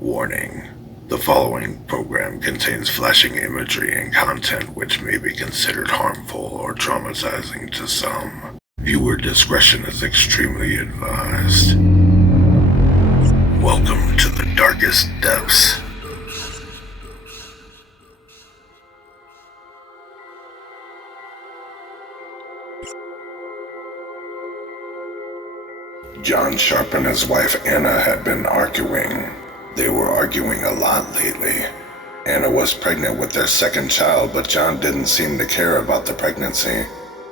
Warning: the following program contains flashing imagery and content which may be considered harmful or traumatizing to some. Viewer discretion is extremely advised. Welcome to the darkest depths. John Sharpe and his wife Anna had been arguing. They were arguing a lot lately. Anna was pregnant with their second child, but John didn't seem to care about the pregnancy.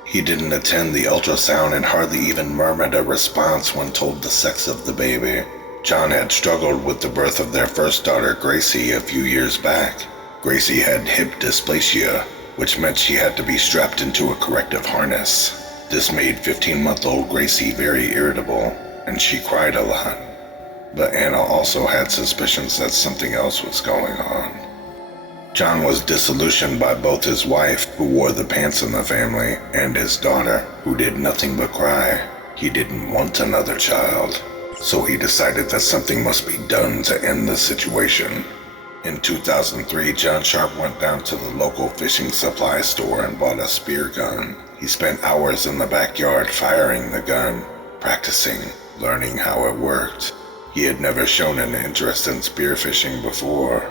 He didn't attend the ultrasound and hardly even murmured a response when told the sex of the baby. John had struggled with the birth of their first daughter, Gracie, a few years back. Gracie had hip dysplasia, which meant she had to be strapped into a corrective harness. This made 15-month-old Gracie very irritable, and she cried a lot. But Anna also had suspicions that something else was going on. John was disillusioned by both his wife, who wore the pants in the family, and his daughter, who did nothing but cry. He didn't want another child, so he decided that something must be done to end the situation. In 2003, John Sharpe went down to the local fishing supply store and bought a spear gun. He spent hours in the backyard firing the gun, practicing, learning how it worked. He had never shown an interest in spearfishing before.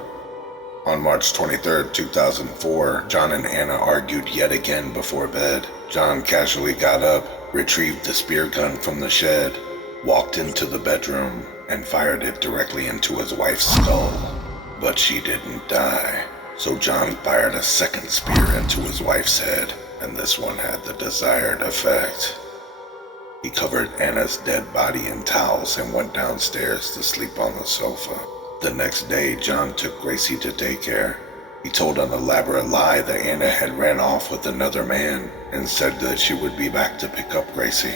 On March 23, 2004, John and Anna argued yet again before bed. John casually got up, retrieved the spear gun from the shed, walked into the bedroom, and fired it directly into his wife's skull. But she didn't die, so John fired a second spear into his wife's head, and this one had the desired effect. He covered Anna's dead body in towels and went downstairs to sleep on the sofa. The next day, John took Gracie to daycare. He told an elaborate lie that Anna had ran off with another man and said that she would be back to pick up Gracie.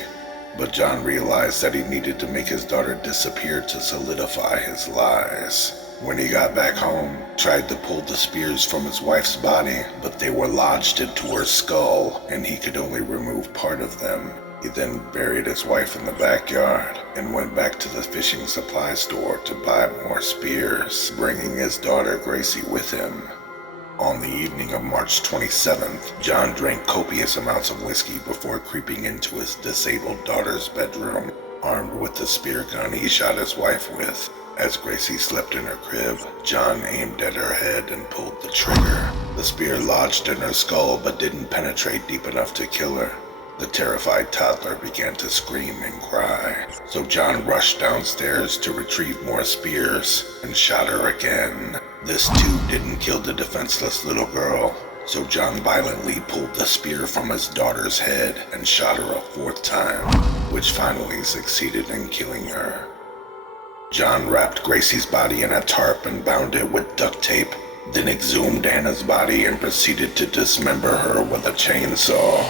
But John realized that he needed to make his daughter disappear to solidify his lies. When he got back home, tried to pull the spears from his wife's body, but they were lodged into her skull, and he could only remove part of them. He then buried his wife in the backyard and went back to the fishing supply store to buy more spears, bringing his daughter Gracie with him. On the evening of March 27th, John drank copious amounts of whiskey before creeping into his disabled daughter's bedroom, armed with the spear gun he shot his wife with. As Gracie slept in her crib, John aimed at her head and pulled the trigger. The spear lodged in her skull but didn't penetrate deep enough to kill her. The terrified toddler began to scream and cry, so John rushed downstairs to retrieve more spears and shot her again. This too didn't kill the defenseless little girl, so John violently pulled the spear from his daughter's head and shot her a fourth time, which finally succeeded in killing her. John wrapped Gracie's body in a tarp and bound it with duct tape, then exhumed Anna's body and proceeded to dismember her with a chainsaw.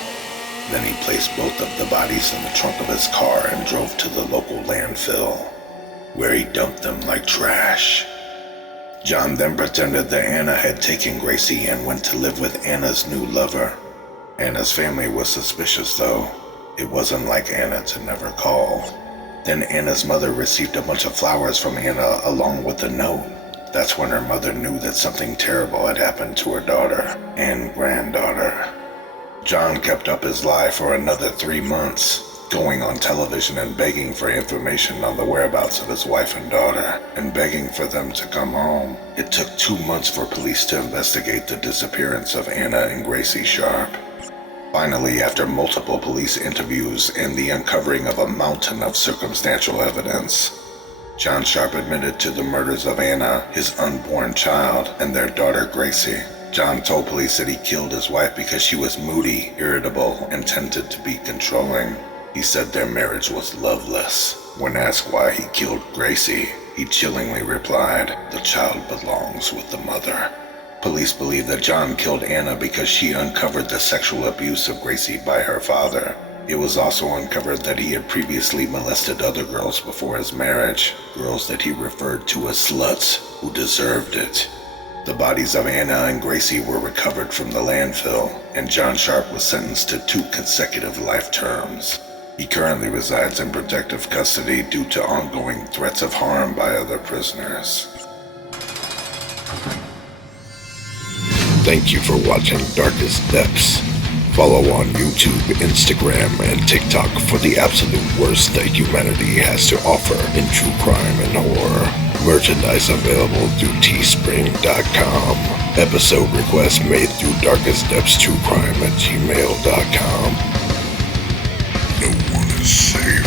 Then he placed both of the bodies in the trunk of his car and drove to the local landfill, where he dumped them like trash. John then pretended that Anna had taken Gracie and went to live with Anna's new lover. Anna's family was suspicious though. It wasn't like Anna to never call. Then Anna's mother received a bunch of flowers from Anna along with a note. That's when her mother knew that something terrible had happened to her daughter and granddaughter. John kept up his lie for another 3 months, going on television and begging for information on the whereabouts of his wife and daughter, and begging for them to come home. It took 2 months for police to investigate the disappearance of Anna and Gracie Sharpe. Finally, after multiple police interviews and the uncovering of a mountain of circumstantial evidence, John Sharpe admitted to the murders of Anna, his unborn child, and their daughter Gracie. John told police that he killed his wife because she was moody, irritable, and tended to be controlling. He said their marriage was loveless. When asked why he killed Gracie, he chillingly replied, "The child belongs with the mother." Police believe that John killed Anna because she uncovered the sexual abuse of Gracie by her father. It was also uncovered that he had previously molested other girls before his marriage, girls that he referred to as sluts who deserved it. The bodies of Anna and Gracie were recovered from the landfill, and John Sharpe was sentenced to 2 consecutive life terms. He currently resides in protective custody due to ongoing threats of harm by other prisoners. Thank you for watching Darkest Depths. Follow on YouTube, Instagram, and TikTok for the absolute worst that humanity has to offer in true crime and horror. Merchandise available through teespring.com. Episode requests made through darkestdepthstruecrime@gmail.com. No one is safe.